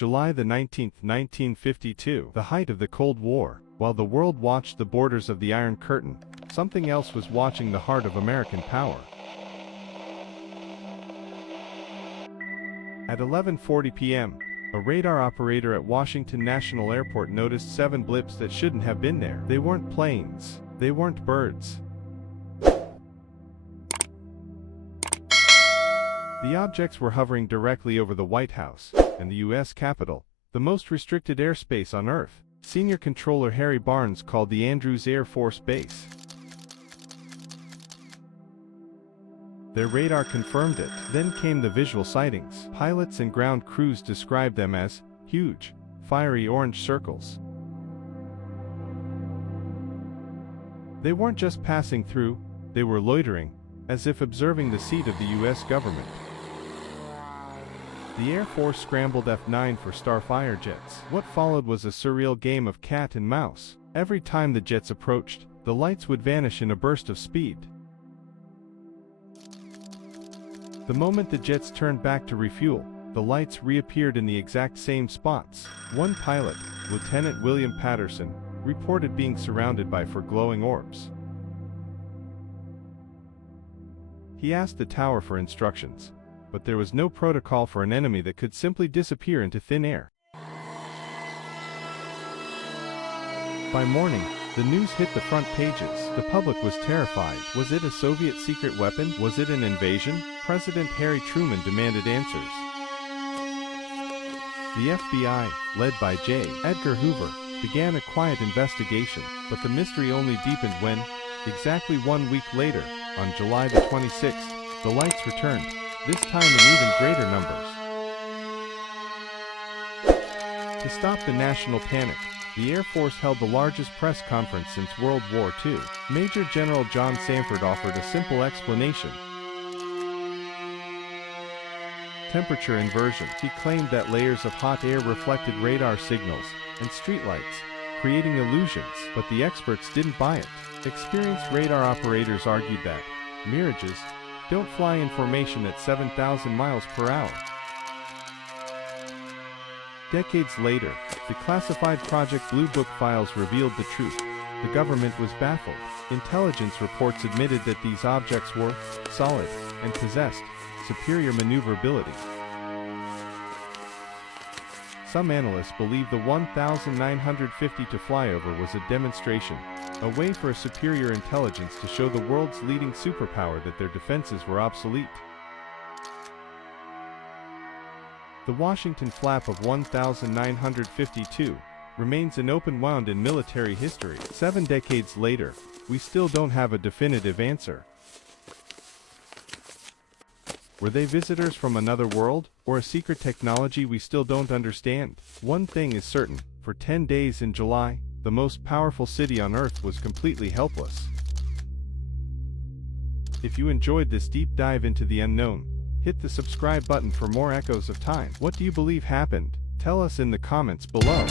July the 19th, 1952, the height of the Cold War. While the world watched the borders of the Iron Curtain, something else was watching the heart of American power. At 11:40 p.m., a radar operator at Washington National Airport noticed 7 blips that shouldn't have been there. They weren't planes. They weren't birds. The objects were hovering directly over the White House and the U.S. Capitol, the most restricted airspace on Earth. Senior Controller Harry Barnes called the Andrews Air Force Base. Their radar confirmed it. Then came the visual sightings. Pilots and ground crews described them as huge, fiery orange circles. They weren't just passing through, they were loitering, as if observing the seat of the U.S. government. The Air Force scrambled F-9 for Starfire jets. What followed was a surreal game of cat and mouse. Every time the jets approached, the lights would vanish in a burst of speed. The moment the jets turned back to refuel, the lights reappeared in the exact same spots. One pilot, Lieutenant William Patterson, reported being surrounded by 4 glowing orbs. He asked the tower for instructions, but there was no protocol for an enemy that could simply disappear into thin air. By morning, the news hit the front pages. The public was terrified. Was it a Soviet secret weapon? Was it an invasion? President Harry Truman demanded answers. The FBI, led by J. Edgar Hoover, began a quiet investigation, but the mystery only deepened when, exactly 1 week later, on July the 26th, the lights returned, this time in even greater numbers. To stop the national panic, the Air Force held the largest press conference since World War II. Major General John Samford offered a simple explanation. Temperature inversion. He claimed that layers of hot air reflected radar signals and streetlights, creating illusions, but the experts didn't buy it. Experienced radar operators argued that mirages don't fly in formation at 7,000 miles per hour. Decades later, the classified Project Blue Book files revealed the truth. The government was baffled. Intelligence reports admitted that these objects were solid and possessed superior maneuverability. Some analysts believe the 1,950 flyover was a demonstration, a way for a superior intelligence to show the world's leading superpower that their defenses were obsolete. The Washington flap of 1952 remains an open wound in military history. 7 decades later, we still don't have a definitive answer. Were they visitors from another world, or a secret technology we still don't understand? One thing is certain, for 10 days in July, the most powerful city on Earth was completely helpless. If you enjoyed this deep dive into the unknown, hit the subscribe button for more echoes of time. What do you believe happened? Tell us in the comments below.